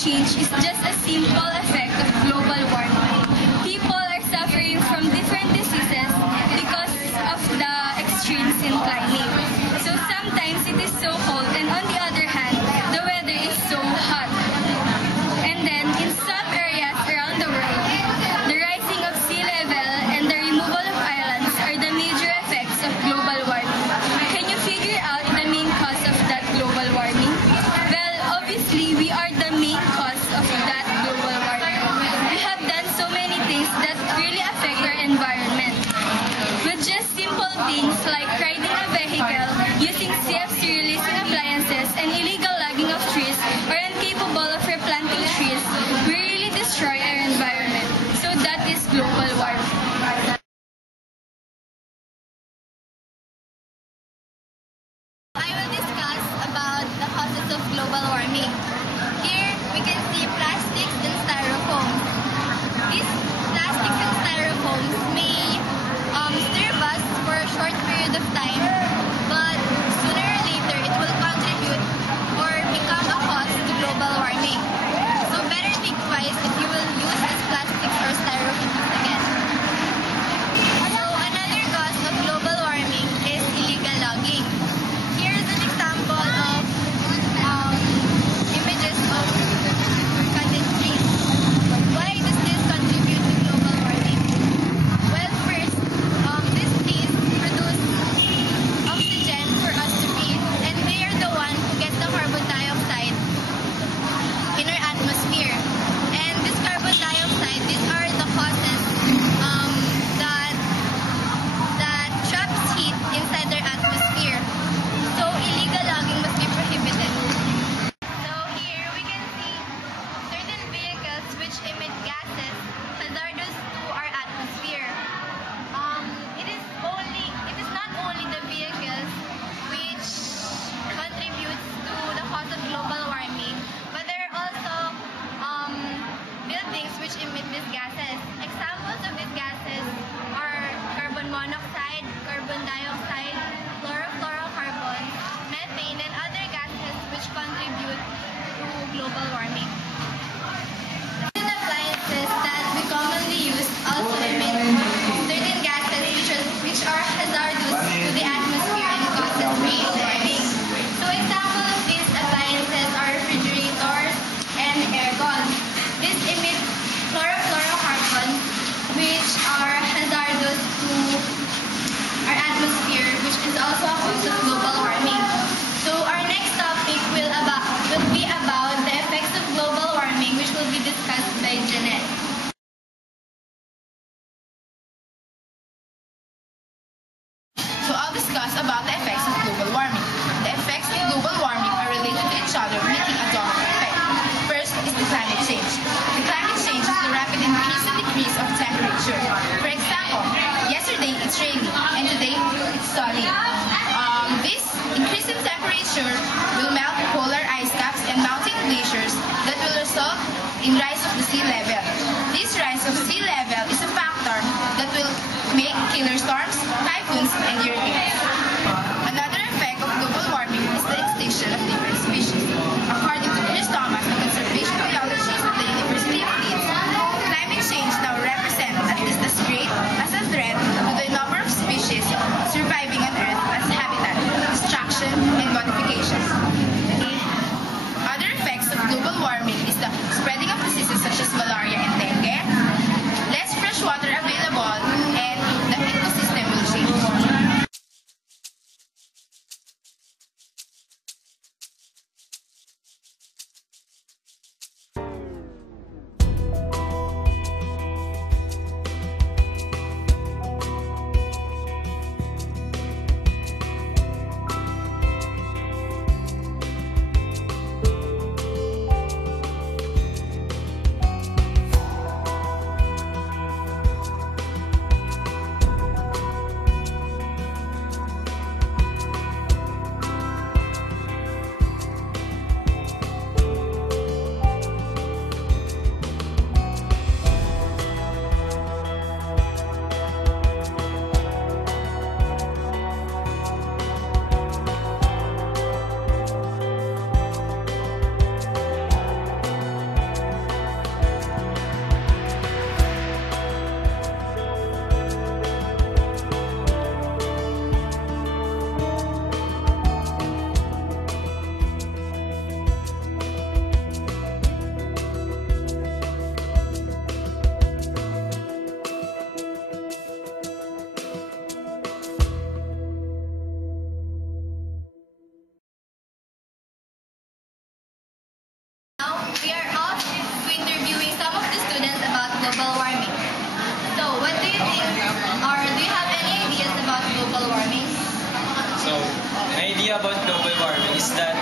change is just a simple effect of global warming. People are suffering from different diseases because of the extremes in climate. So sometimes it is so cold, and on the other hand, the weather is so hot. And then in some areas around the world, the rising of sea level and the removal of islands are the major effects of global warming. Can you figure out the main cause of that global warming? Well, obviously, we are the main cause of that global warming. We have done so many things that really affect our environment. With just simple things like riding a vehicle, using CFC releasing appliances, and illegal logging of trees, or incapable of replanting trees, we really destroy our environment. So that is global warming. I will discuss about the causes of global warming. Here, we can see plastics and styrofoam. These plastics and styrofoams may serve us for a short period of time, but sooner or later it will contribute or become a cause to global warming. So better think twice if you will use these plastics or styrofoams again. So another cause of global warming is illegal logging. Here is an example of images of cottage trees. Why does this contribute to global warming? Well, first, these trees produce oxygen for us to breathe, and they are the one who gets the carbon dioxide in our atmosphere. And this carbon dioxide, these are the causes that traps heat inside their atmosphere. So illegal logging must be prohibited. So here we can see certain vehicles which emit gases hazardous to our atmosphere. It is not only the vehicles which contributes to the cause of global warming, but there are also buildings which emit these gases. Examples of these gases are carbon monoxide, carbon dioxide, chlorofluorocarbons, methane, and other gases which contribute to global warming. Certain appliances that we commonly use also emit certain gases which are hazardous to the atmosphere and causes global warming. So examples of these appliances are refrigerators and air guns. These emit chlorofluorocarbons which are hazardous to our atmosphere, which is also a cause of global warming. So our next topic will be about the effects of global warming, which will be discussed by Jeanette. So I'll discuss about the effects of global warming. The effects of global warming are related to each other, making a domino effect. First is the climate change. The climate change is the rapid increase and decrease of temperature. For example, yesterday it's rainy and today it's sunny. This increase in temperature will melt polar ice caps and mountain glaciers that will result in rise of the sea level. This rise of sea level is a factor that will make killer storms, typhoons, and hurricanes. Another effect of global warming is the extinction of different species. According to Chris Thomas, a conservation biologist at the University of Leeds, climate change now represents at least as great as a threat to the number of species surviving on Earth as habitat, destruction, and modifications. Other effects of global warming is the spreading of diseases such as malaria idea about global warming is that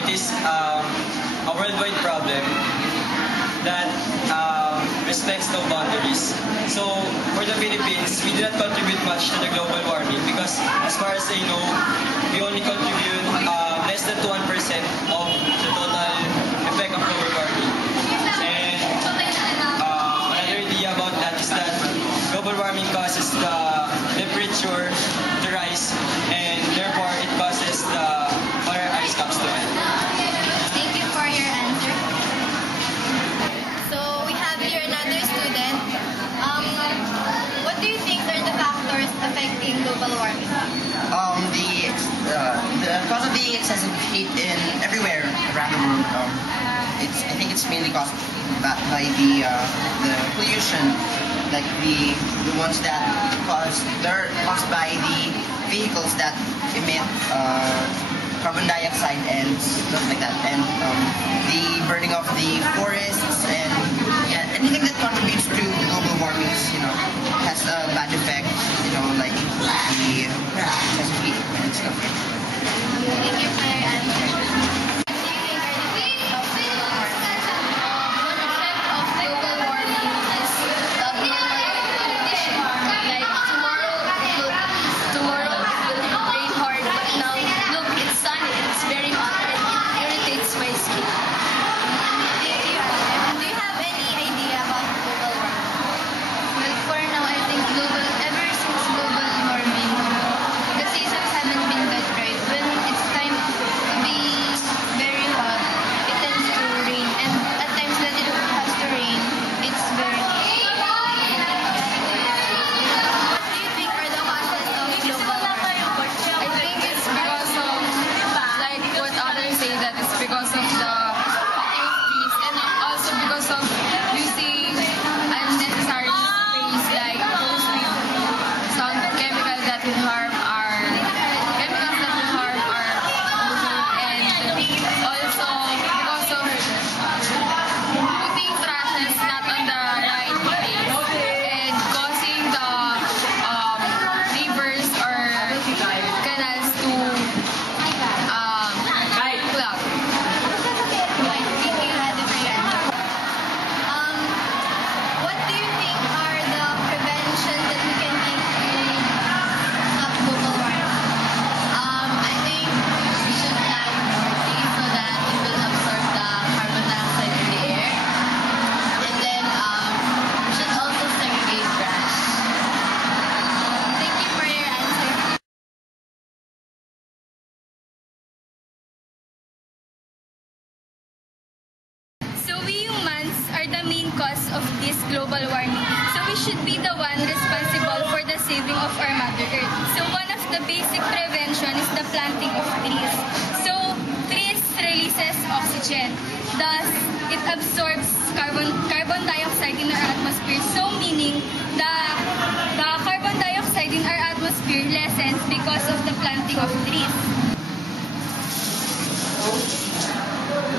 it is a worldwide problem that respects no boundaries. So for the Philippines, we do not contribute much to the global warming because as far as I know, we only contribute less than 1% of the total effect of global warming. And another idea about that is that global warming causes the temperature to rise and therefore it causes the polar ice caps to melt. Thank you for your answer. So we have here another student. What do you think are the factors affecting global warming? The cause of the excessive heat in everywhere around the world, I think it's mainly caused by the pollution, like the ones that they're caused by the vehicles that emit carbon dioxide and stuff like that, and the burning of the forests and yeah, anything that contributes to global warming is, has a bad effect, like the excessive heat and stuff. Thank you for your answer. What do you think are the effects of global warming? Of global warming is abnormal condition. Like tomorrow it will rain hard, but now look, it's sunny, it's very hot, and it irritates my skin. Thank you. Do you have any idea about global warming? Well, for now, I think ever since global warming, the seasons haven't been that right. When it's time to be very hot, it tends to rain, and at times that it has to rain, it's very hot. What do you think are the causes of global warming? I think it's because of, like what others say, that it's because of the cutting of trees, and also because of using unnecessary sprays like those with some chemicals that will harm our ozone, and also because of putting trashes not on the right place and causing the rivers or canals to clog. Thank you, Ate, for your answer. What do you think are the preventions that we can make to stop global warming? I think we should plant more trees so that it will absorb the carbon dioxide in the air. And then we should also segregate trash. Thank you for your answer. So we humans are the main cause of this global warming. So we should be the one responsible for the saving of our Mother Earth. So one of the basic prevention is the planting of trees. So trees releases oxygen. Thus, it absorbs carbon dioxide in our atmosphere. So meaning the carbon dioxide in our atmosphere lessens because of the planting of trees.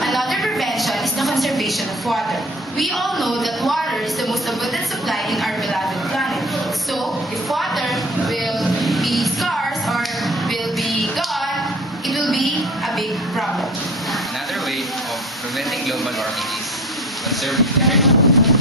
Another prevention is the conservation of water. We all know that water is the most abundant supply in our beloved planet. So, if water will be scarce or will be gone, it will be a big problem. Another way of preventing global warming is conserving energy.